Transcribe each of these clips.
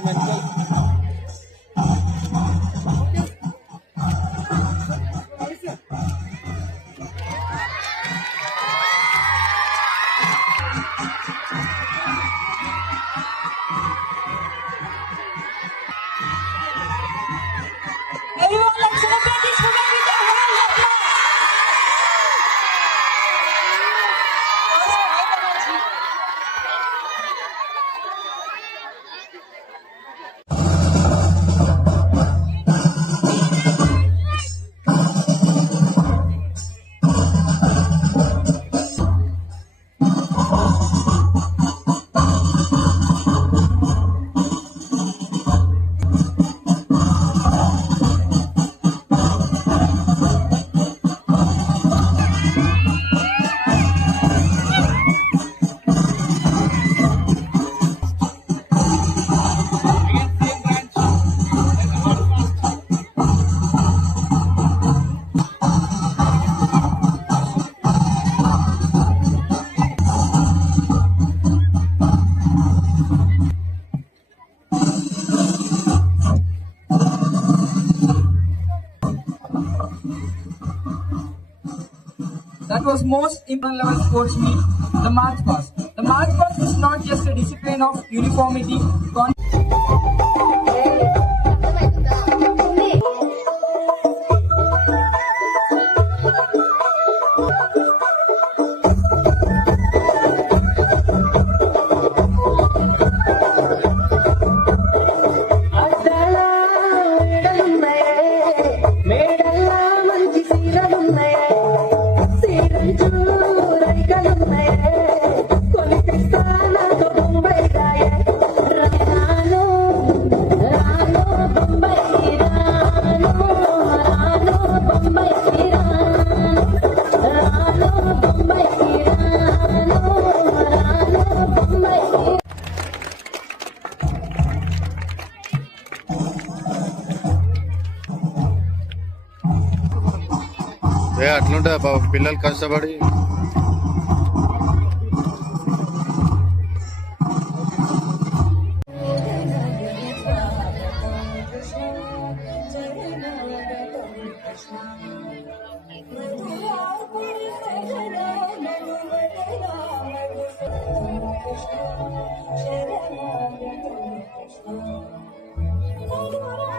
của mình đi That was most important level sports meet, the March Past. The March Past is not just a discipline of uniformity, ఏ అట్లుంటుంది బాబు పిల్లలు కష్టపడి Welcome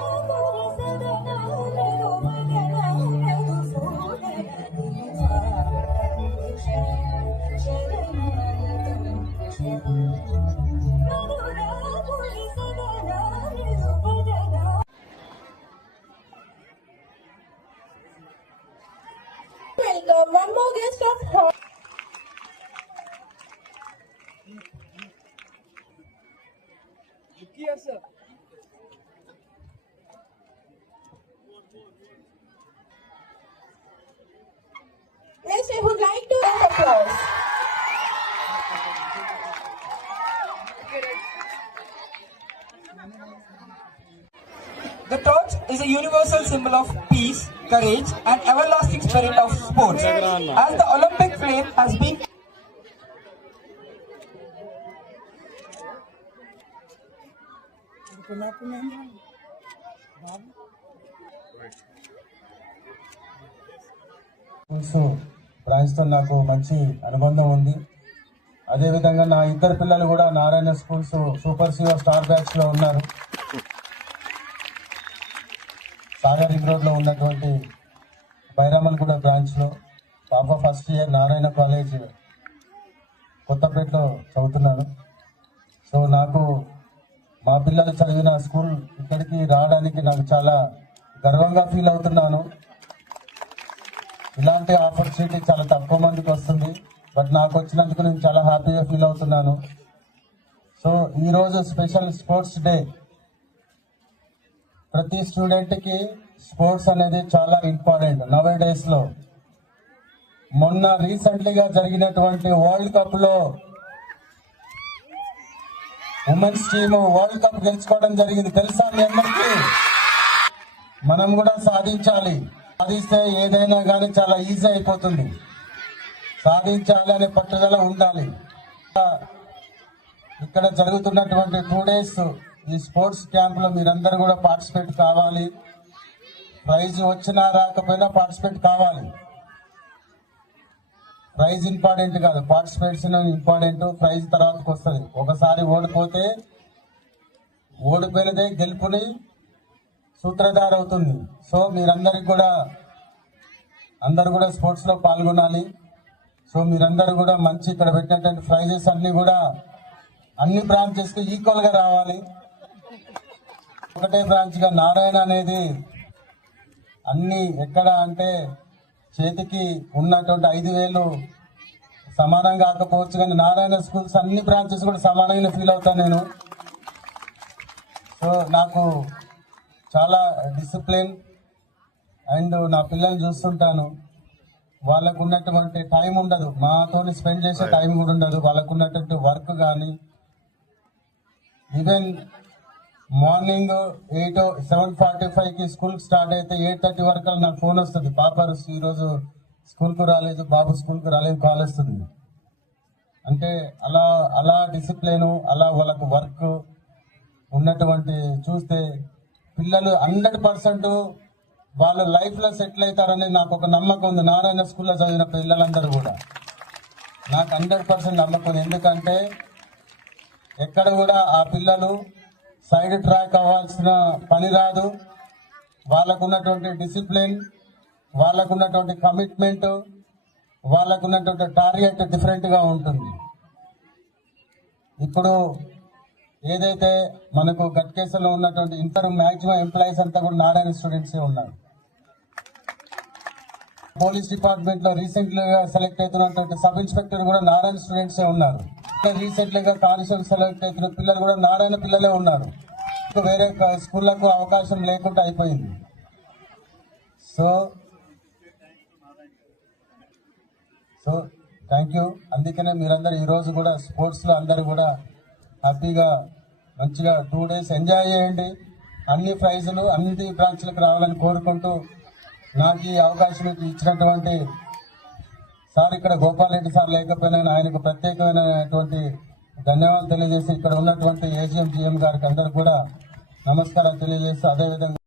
One more guest of The torch is a universal symbol of peace, courage, and everlasting spirit of sports. As the Olympic flame has been schools నాకు మంచి అనుబంధం ఉంది అదేవిధంగా నా ఇద్దరు పిల్లలు కూడా Narayana schools super CO star బ్యాచ్లో ఉన్నారు సాగర్ రింగ్ రోడ్లో ఉన్నటువంటి బైరామల్గూడ బ్రాంచ్లో పాప ఫస్ట్ ఇయర్ నారాయణ కాలేజ్ కొత్తపేటలో చదువుతున్నాను సో నాకు మా పిల్లలు చదివిన స్కూల్ ఇక్కడికి రావడానికి నాకు చాలా గర్వంగా ఫీల్ అవుతున్నాను. ఇలాంటి ఆపర్చునిటీ చాలా తక్కువ మందికి వస్తుంది. బట్ నాకు వచ్చినందుకు నేను చాలా హ్యాపీగా ఫీల్ అవుతున్నాను. సో ఈరోజు స్పెషల్ స్పోర్ట్స్ డే ప్రతి స్టూడెంట్కి స్పోర్ట్స్ అనేది చాలా ఇంపార్టెంట్ నవే డేస్లో మొన్న రీసెంట్లీగా జరిగినటువంటి వరల్డ్ కప్లో ఉమెన్స్ టీమ్ వరల్డ్ కప్ గెలుచుకోవడం జరిగింది. తెలుసా మీ అందరికీ? మనం కూడా సాధించాలి. సాధిస్తే ఏదైనా కానీ చాలా ఈజీ అయిపోతుంది. సాధించాలి అనే పట్టుదల ఉండాలి. ఇక్కడ జరుగుతున్నటువంటి టూ డేస్ ఈ స్పోర్ట్స్ క్యాంప్లో మీరందరూ కూడా పార్టిసిపేట్ కావాలి. ప్రైజ్ వచ్చినా రాకపోయినా పార్టిసిపేట్ కావాలి. ప్రైజ్ ఇంపార్టెంట్ కాదు. Participates important. ప్రైజ్ తర్వాతకు వస్తుంది. ఒకసారి ఓడిపోతే ఓడిపోయినదే గెలుపుని సూత్రధార అవుతుంది సో మీరందరికి కూడా అందరు కూడా స్పోర్ట్స్లో పాల్గొనాలి. సో మీరందరూ కూడా మంచి ఇక్కడ పెట్టినటువంటి ప్రైజెస్ అన్ని కూడా అన్ని బ్రాంచెస్కి ఈక్వల్గా రావాలి. ఒకటే బ్రాంచ్గా నారాయణ అనేది అన్ని ఎక్కడ అంటే చేతికి ఉన్నటువంటి ఐదు వేలు సమానం కాకపోవచ్చు కానీ నారాయణ స్కూల్స్ అన్ని బ్రాంచెస్ కూడా సమానంగా ఫీల్ అవుతాను నేను. సో నాకు చాలా డిసిప్లిన్ అండ్ నా పిల్లల్ని చూస్తుంటాను. వాళ్ళకు ఉన్నటువంటి టైం ఉండదు. మాతో స్పెండ్ చేసే టైం కూడా ఉండదు. వాళ్ళకు ఉన్నటువంటి వర్క్ కానీ even morning eight seven forty ఫైవ్కి స్కూల్ స్టార్ట్ అయితే ఎయిట్ థర్టీ వరకు నాకు ఫోన్ వస్తుంది. పాప ఈ రోజు స్కూల్కు రాలేదు బాబు స్కూల్కు రాలేదు కాల్ వస్తుంది. అంటే అలా అలా డిసిప్లిన్ అలా వాళ్ళకు వర్క్ ఉన్నటువంటి చూస్తే పిల్లలు హండ్రెడ్ పర్సెంట్ వాళ్ళు లైఫ్లో సెటిల్ అవుతారని నాకు ఒక నమ్మకం ఉంది. నారాయణ స్కూల్లో చదివిన పిల్లలందరూ కూడా. నాకు హండ్రెడ్ పర్సెంట్ నమ్మకం ఎందుకంటే ఎక్కడ కూడా ఆ పిల్లలు సైడ్ ట్రాక్ అవ్వాల్సిన పని రాదు. వాళ్ళకున్నటువంటి డిసిప్లిన్ వాళ్ళకున్నటువంటి కమిట్మెంట్ వాళ్ళకున్నటువంటి టార్గెట్ డిఫరెంట్గా ఉంటుంది. ఇప్పుడు ఏదైతే మనకు గట్కేసలో ఉన్నటువంటి ఇంటర్ మ్యాక్సిమం ఎంప్లాయీస్ అంతా కూడా నారాయణ స్టూడెంట్సే ఉన్నారు. పోలీస్ డిపార్ట్మెంట్లో రీసెంట్గా సెలెక్ట్ అవుతున్నటువంటి సబ్ ఇన్స్పెక్టర్ కూడా నారాయణ స్టూడెంట్సే ఉన్నారు. రీసెంట్లీ గా సెలెక్ట్ అయిన పిల్లలు కూడా నాడైన పిల్లలే ఉన్నారు. వేరే స్కూళ్ళకు అవకాశం లేకుండా అయిపోయింది. సో సో థ్యాంక్ యూ అందుకనే మీరందరూ ఈరోజు కూడా స్పోర్ట్స్లో అందరూ కూడా హ్యాపీగా మంచిగా టూ డేస్ ఎంజాయ్ చేయండి. అన్ని ప్రైజులు అన్ని బ్రాంచ్లకు రావాలని కోరుకుంటూ నాకు ఈ అవకాశం ఇచ్చినటువంటి సార్ ఇక్కడ గోపాల్ రెడ్డి సార్ లేకపోయినా ఆయనకు ప్రత్యేకమైనటువంటి ధన్యవాదాలు తెలియజేసి ఇక్కడ ఉన్నటువంటి ఏజీఎం జిఎం గారికి అందరు కూడా నమస్కారాలు తెలియజేస్తూ అదేవిధంగా